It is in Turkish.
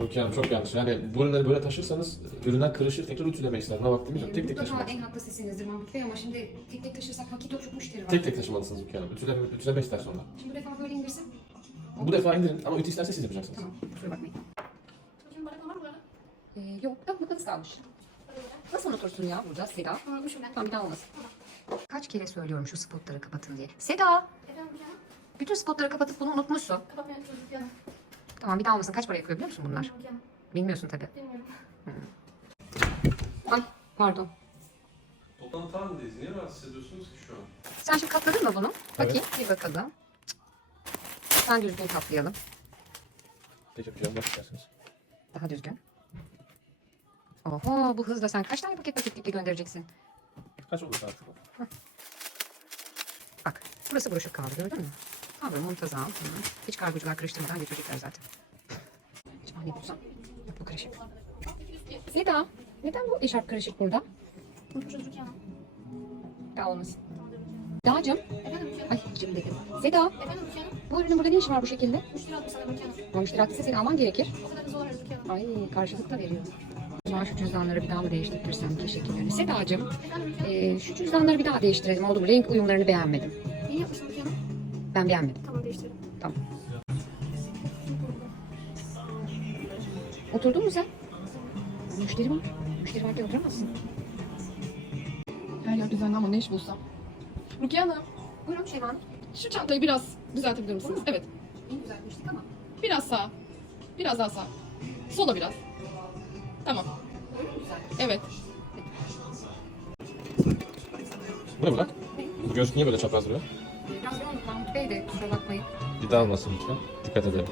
Rukiye Hanım çok yanlış. Yani bu ürünleri böyle taşırsanız ürünler kırışır tekrar ütülemek ister. Buna vaktimiz yok. Tek tek Mutlaka taşımak. en haklı sizsinizdir Mahmut Bey ama şimdi tek tek taşırsak vakit yok çok müşteri var. Tek tek taşımalısınız Rukiye Hanım. Ütüleme, ütüleme ister sonra. Şimdi bu defa böyle indirsin. Bu defa indirin ama ütü isterse siz yapacaksınız. Tamam kusura bakmayın. Bakayım bardak var mı burada? Ee, yok yok bu kız kalmış. Nasıl unutursun ya burada Seda? Unutmuşum ben. Tamam bir daha olmasın. Kaç kere söylüyorum şu spotları kapatın diye. Seda! Efendim canım. Bütün spotları kapatıp bunu unutmuşsun. Kapatmayan çocuk yanım. Tamam bir daha olmasın. Kaç para yapıyor biliyor musun bunlar? Yanım. Bilmiyorsun tabii. Bilmiyorum. Ay pardon. Toplantı halindeyiz. Niye rahatsız ediyorsunuz ki şu an? Sen şimdi katladın mı bunu? Evet. Bakayım bir bakalım. Sen düzgün katlayalım. Teşekkür ederim. Nasıl isterseniz. Daha düzgün. Oho bu hızla sen kaç tane paket paketlikle göndereceksin? Kaç oldu saat? Bak burası broşür kaldı gördün mü? Tamam muntazam. Hı. Hiç kargocular karıştırmadan getirecekler zaten. Acaba ne bulsam? Yok bu karışık. Seda neden bu eşarp karışık burada? Daha olmasın. Sedacığım. Efendim Rukiye Ay canım dedim. Seda Efendim Rukiye bu ürünün burada ne işi var bu şekilde? Müşteri aldım sana Rukiye Hanım. Müşteri haklıysa seni alman gerekir. O kadar hızlı olamaz Rukiye. Ay karşılık da veriyor. O zaman şu cüzdanları bir daha mı değiştirtirsem teşekkürler. Sedacığım Efendim e, şu cüzdanları bir daha değiştirelim oldu mu? Renk uyumlarını beğenmedim. İyi yapmışsın Rukiye. Ben beğenmedim. Tamam değiştirelim. Tamam. Oturdun mu sen? Müşteri var. Müşteri varken oturamazsın. Her yer düzenli ama ne iş bulsam. Rukiye Hanım, Buyurun Şeyma Hanım. şu çantayı biraz düzeltebilir misiniz? Evet. İyi düzeltmiştik ama. Biraz sağ. Biraz daha sağ. Sola biraz. Tamam. Evet. Bu ne Burak? Bu göğüs niye böyle çapraz duruyor? Biraz yoğunluk Mahmut lütfen. Dikkat edelim.